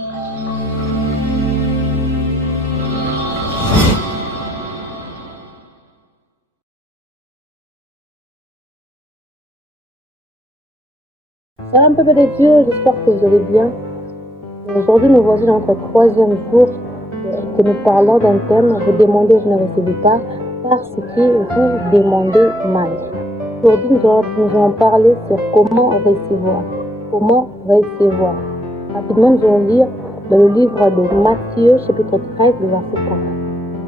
Salam peuple de Dieu, j'espère que vous allez bien. Aujourd'hui, nous voici dans notre troisième jour que nous parlons d'un thème. Vous demandez, je ne recevez pas, parce que vous demandez mal. Aujourd'hui, nous allons parler sur comment recevoir. Comment recevoir. Rapidement, nous allons lire dans le livre de Matthieu, chapitre 13, le verset 4.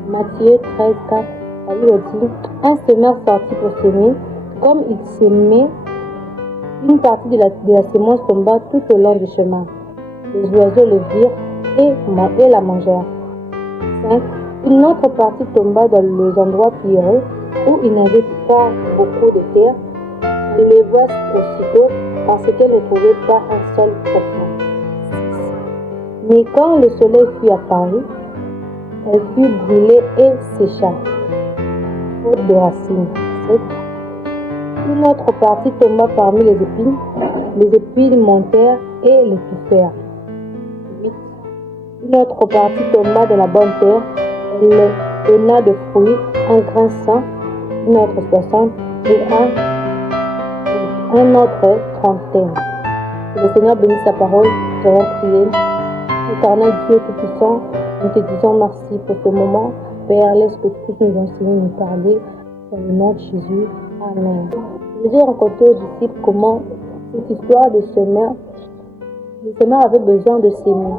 Matthieu 13, 4, la Bible dit, un semeur sortit pour s'aimer, comme il s'aimait. Une partie de la semence tomba tout au long du chemin. Les oiseaux le virent et la mangèrent. 5. Une autre partie tomba dans les endroits pierreux où il n'y avait pas beaucoup de terre. Elle les voit aussitôt parce qu'elle ne trouvait pas un sol profond. 6. Mais quand le soleil fut apparu, elle fut brûlée et sécha, faute de racines. 7. Une autre partie tomba parmi les épines montèrent et les touffèrent. 8. Une autre partie tomba dans la bonne terre, elle donna de fruits, un grain 100, une autre 60 et un autre 30. Que le Seigneur bénisse sa parole, nous allons prier. Éternel Dieu Tout-Puissant, nous te disons merci pour ce moment. Père, laisse que tu puisses nous enseigner, nous parler, dans le nom de Jésus. Amen. Jésus racontait aux disciples comment cette histoire de semeur, le semeur avait besoin de s'aimer.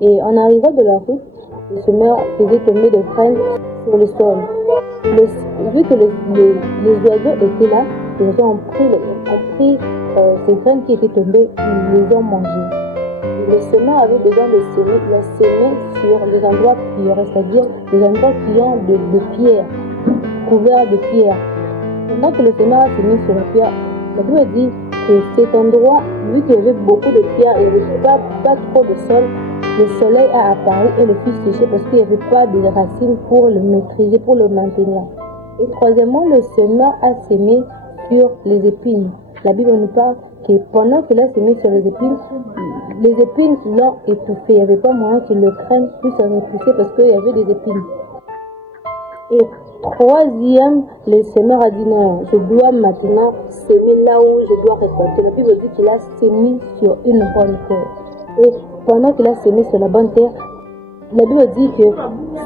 Et en arrivant de la route, le semeur faisait tomber des graines sur le sol. Vu que les oiseaux étaient là, les oiseaux ont pris ces graines qui étaient tombées, ils les ont mangées. Et le semeur avait besoin de s'aimer, il a semé sur les endroits pierreux, c'est-à-dire les endroits qui ont de pierres, couverts de pierres. Pendant que le semeur a semé sur la pierre, la Bible dit que cet endroit, vu qu'il y avait beaucoup de pierres et il n'y avait pas trop de sol, le soleil a apparu et le fit sécher parce qu'il n'y avait pas de racines pour le maîtriser, pour le maintenir. Et troisièmement, le semeur a semé sur les épines. La Bible nous parle que pendant qu'il a semé sur les épines l'ont étouffé. Il n'y avait pas moyen que le grain puisse se repousser parce qu'il y avait des épines. Et troisième, le semeur a dit non, je dois maintenant semer là où je dois récolter. La Bible dit qu'il a semé sur une bonne terre. Et pendant qu'il a semé sur la bonne terre, la Bible dit que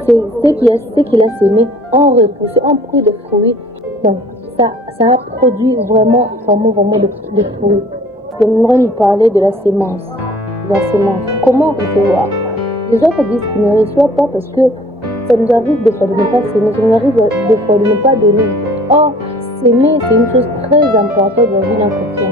ce qu'il a semé ont repoussé, ont pris des fruits. Donc, ça a produit vraiment de fruits. J'aimerais nous parler de la sémence. Comment recevoir? Les autres disent qu'ils ne reçoivent pas parce que ça nous arrive des fois de ne pas s'aimer, ça nous arrive des fois de ne pas donner. Or, s'aimer, c'est une chose très importante dans la vie d'un chrétien.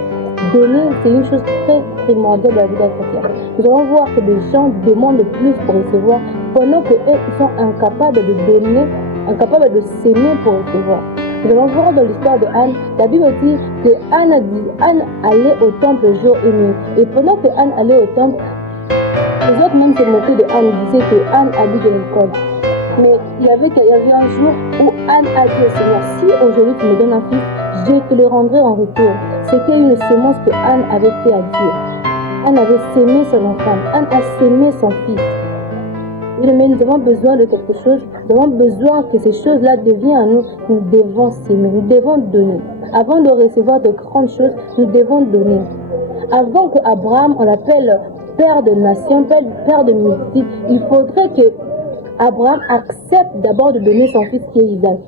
Donner, c'est une chose très primordiale dans la vie d'un chrétien. Nous allons voir que des gens demandent plus pour recevoir, pendant qu'eux, ils sont incapables de donner, incapables de s'aimer pour recevoir. Nous allons voir dans l'histoire de Anne, la Bible dit que Anne allait au temple jour et nuit. Et pendant que Anne allait au temple, les autres même se moquaient de Anne, disaient que Anne habite de l'école. Mais il y avait un jour où Anne a dit au Seigneur, si aujourd'hui tu me donnes un fils, je te le rendrai en retour. C'était une sémence que Anne avait fait à Dieu. Anne avait sémé son enfant, Anne a sémé son fils. Mais nous avons besoin de quelque chose, nous avons besoin que ces choses-là deviennent à nous. Nous devons s'aimer, nous devons donner. Avant de recevoir de grandes choses, nous devons donner. Avant qu'Abraham, on l'appelle père de nations, père de multitudes, il faudrait que Abraham accepte d'abord de donner son fils qui est Isaac.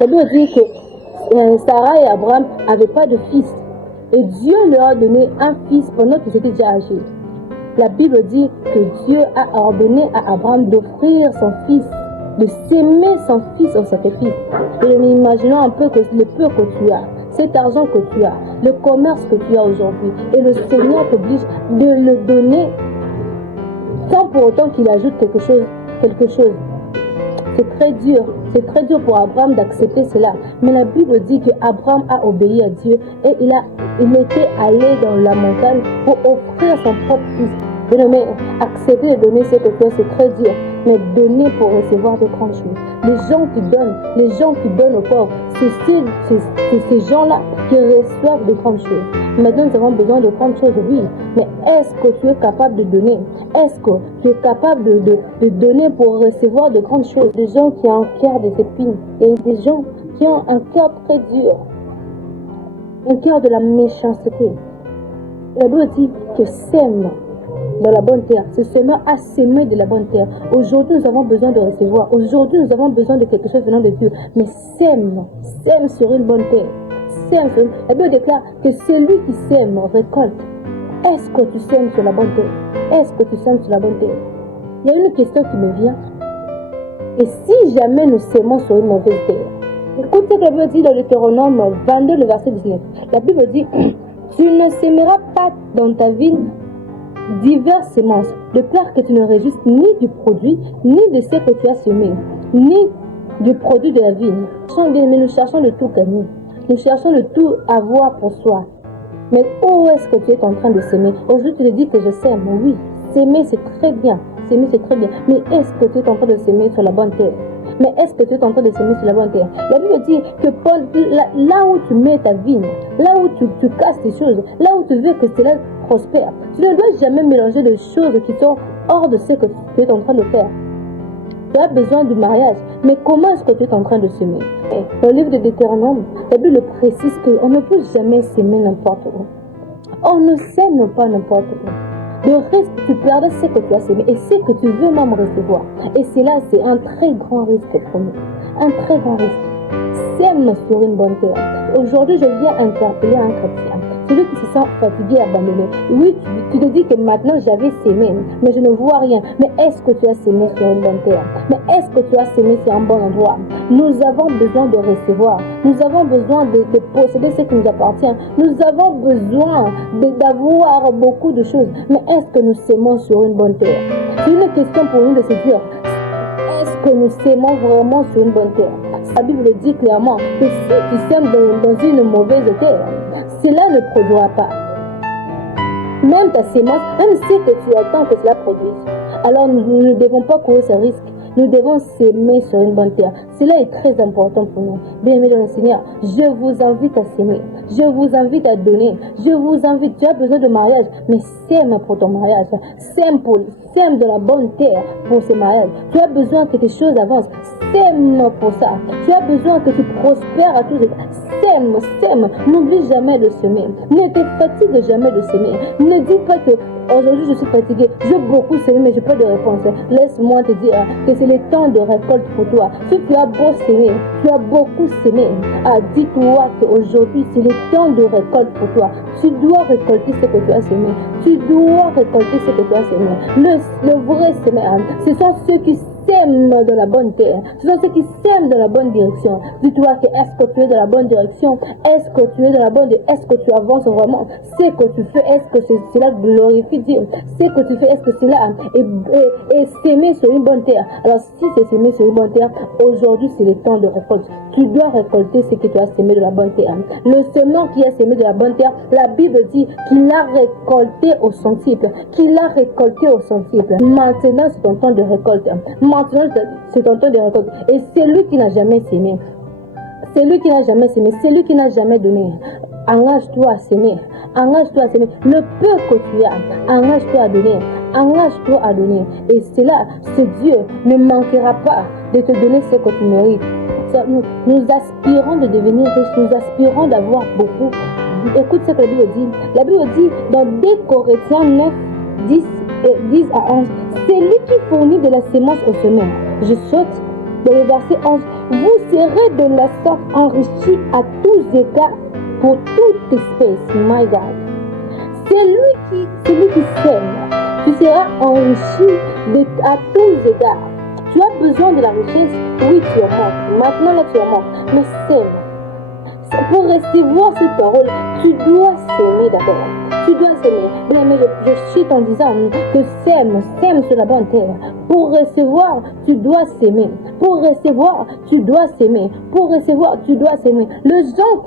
Ça veut dire que Sarah et Abraham n'avaient pas de fils. Et Dieu leur a donné un fils pendant qu'ils étaient déjà âgés. La Bible dit que Dieu a ordonné à Abraham d'offrir son fils, de s'aimer son fils en sacrifice. Et nous imaginons un peu que le peu que tu as, cet argent que tu as, le commerce que tu as aujourd'hui, et le Seigneur t'oblige de le donner sans pour autant qu'il ajoute quelque chose. C'est très dur pour Abraham d'accepter cela. Mais la Bible dit qu'Abraham a obéi à Dieu et il était allé dans la montagne pour offrir son propre fils. Bien-aimé, accepter de donner ce que tu as, c'est très dur. Mais donner pour recevoir de grandes choses. Les gens qui donnent aux pauvres, c'est ces gens-là qui reçoivent de grandes choses. Maintenant, nous avons besoin de grandes choses, oui. Mais est-ce que tu es capable de donner? Est-ce que tu es capable de donner pour recevoir de grandes choses? Des gens qui ont un cœur des épines. Et des gens qui ont un cœur très dur. Un cœur de la méchanceté. La Bible dit que sème dans la bonne terre. Ce semeur a semé de la bonne terre. Aujourd'hui, nous avons besoin de recevoir. Aujourd'hui, nous avons besoin de quelque chose venant de Dieu. Mais sème sur une bonne terre. La Bible déclare que celui qui sème récolte. Est-ce que tu sèmes sur la bonne terre? Est-ce que tu sèmes sur la bonne terre? Il y a une question qui me vient. Et si jamais nous sémons sur une mauvaise terre? Écoute ce que la Bible dit dans Deutéronome 22, le verset 19. La Bible dit, tu ne sèmeras pas dans ta ville diverses semences, de peur que tu ne réjouisses ni du produit, ni de ce que tu as semé, ni du produit de la vigne. Nous cherchons de tout gagner. Nous cherchons de tout avoir pour soi. Mais où est-ce que tu es en train de s'aimer? Aujourd'hui, tu te dis que je sème. Oui, s'aimer, c'est très bien. S'aimer, c'est très bien. Mais est-ce que tu es en train de s'aimer sur la bonne terre? Mais est-ce que tu es en train de s'aimer sur la bonne terre? La Bible dit que là où tu mets ta vigne, là où tu casses tes choses, là où tu veux que cela prospère, tu ne dois jamais mélanger des choses qui sont hors de ce que tu es en train de faire. Tu as besoin du mariage, mais comment est-ce que tu es en train de s'aimer? Dans le livre de Deutéronome, la Bible précise qu'on ne peut jamais s'aimer n'importe où. On ne s'aime pas n'importe où. Le risque, tu perdras ce que tu as semé et ce que tu veux même recevoir. Et cela, c'est un très grand risque pour nous. Un très grand risque. Sème sur une bonne terre. Aujourd'hui, je viens interpeller un chrétien. Celui qui se sent fatigué, abandonné. Oui, tu te dis que maintenant j'avais sémé, mais je ne vois rien. Mais est-ce que tu as sémé sur une bonne terre? Mais est-ce que tu as sémé sur un bon endroit? Nous avons besoin de recevoir. Nous avons besoin de posséder ce qui nous appartient. Nous avons besoin d'avoir beaucoup de choses. Mais est-ce que nous sémons sur une bonne terre? C'est une question pour nous de se dire, est-ce que nous sémons vraiment sur une bonne terre? La Bible dit clairement que si tu sèmes dans une mauvaise terre, cela ne produira pas. Même ta sémence, même si tu attends que cela produise, alors nous ne devons pas courir ce risque. Nous devons s'aimer sur une bonne terre. Cela est très important pour nous. Bien-aimés dans le Seigneur, je vous invite à s'aimer. Je vous invite à donner. Je vous invite, tu as besoin de mariage, mais sème pour ton mariage. Sème de la bonne terre pour ce mariage. Tu as besoin que tes choses avancent. Sème pour ça. Tu as besoin que tu prospères à tous les temps. Sème. N'oublie jamais de semer. Ne te fatigue jamais de semer. Ne dis pas que aujourd'hui je suis fatigué. Je veux beaucoup semer, mais je n'ai pas de réponse. Laisse-moi te dire que c'est le temps de récolte pour toi. Si tu as beau semer, tu as beaucoup semé. Dis-toi qu'aujourd'hui c'est le temps de récolte pour toi. Tu dois récolter ce que tu as semé. Tu dois récolter ce que tu as semé. Le vrai semeur, ce sont ceux qui sèment dans la bonne terre. Ce sont ceux qui sèment dans la bonne direction. Dis-toi que est-ce que tu es dans la bonne direction? Est-ce que tu es dans la bonne direction? Est-ce que tu avances vraiment? Ce que tu fais, est-ce que cela glorifie Dieu? Ce que tu fais, est-ce que cela est sémé sur une bonne terre? Alors si c'est sémé sur une bonne terre, aujourd'hui c'est le temps de récolte. Tu dois récolter ce que tu as sémé de la bonne terre. Le semeur qui a sémé de la bonne terre, la Bible dit qu'il a récolté au centuple. Maintenant c'est ton temps de récolte. Maintenant c'est ton temps de récolte. Et celui qui n'a jamais sémé, celui qui n'a jamais donné, engage-toi à s'aimer. Le peu que tu as, engage-toi à donner. Et cela, ce Dieu ne manquera pas de te donner ce que tu mérites. Nous aspirons de devenir riches, nous aspirons d'avoir beaucoup. Écoute ce que la Bible dit. La Bible dit dans 2 Corinthiens 9, 10 à 11, c'est lui qui fournit de la sémence au semeur. Je saute dans le verset 11. Vous serez de la sorte enrichis à tous égards pour toute espèce. My God. C'est lui qui sème. Tu seras enrichi à tous égards. Tu as besoin de la richesse. Oui, tu en manques. Maintenant, là, tu en manques. Mais sème. Pour recevoir cette parole, tu dois s'aimer d'abord. Tu dois s'aimer. Bien, mais je chute en disant que sème sur la bonne terre. Pour recevoir, tu dois s'aimer. Pour recevoir, tu dois s'aimer. Les gens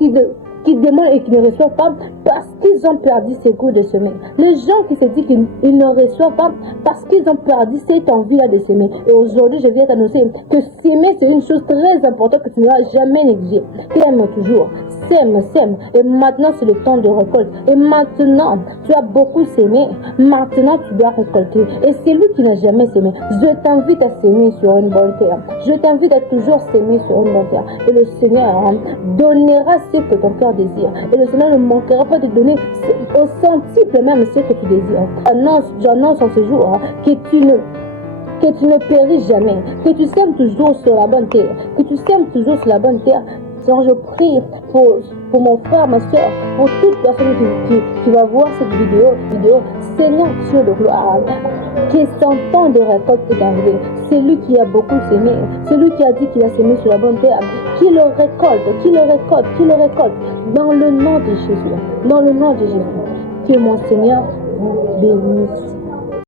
qui demandent et qui ne reçoivent pas parce qu'ils ont perdu ce goût de semer. Les gens qui se disent qu'ils ne reçoivent pas parce qu'ils ont perdu cette envie-là de semer. Et aujourd'hui, je viens t'annoncer que s'aimer, c'est une chose très importante que tu ne vas jamais négliger. T'aimes toujours. Sème, sème. Et maintenant, c'est le temps de récolte. Et maintenant, tu as beaucoup sémé. Maintenant, tu dois récolter. Et celui qui n'a jamais sémé, je t'invite à s'aimer sur une bonne terre. Je t'invite à toujours s'aimer sur une bonne terre. Et le Seigneur donnera ce que ton cœur désire. Et le Seigneur ne manquera pas de donner au centuple même ce que tu désires. J'annonce en ce jour que tu ne péris jamais, que tu sèmes toujours sur la bonne terre, que tu sèmes toujours sur la bonne terre. Seigneur, je prie pour mon frère, ma soeur, pour toute personne qui va voir cette vidéo. Seigneur Dieu de gloire, que son temps de récolte est arrivé. Celui qui a beaucoup sémé, celui qui a dit qu'il a sémé sur la bonne terre, qui le récolte, dans le nom de Jésus, dans le nom de Jésus. Que mon Seigneur vous bénisse.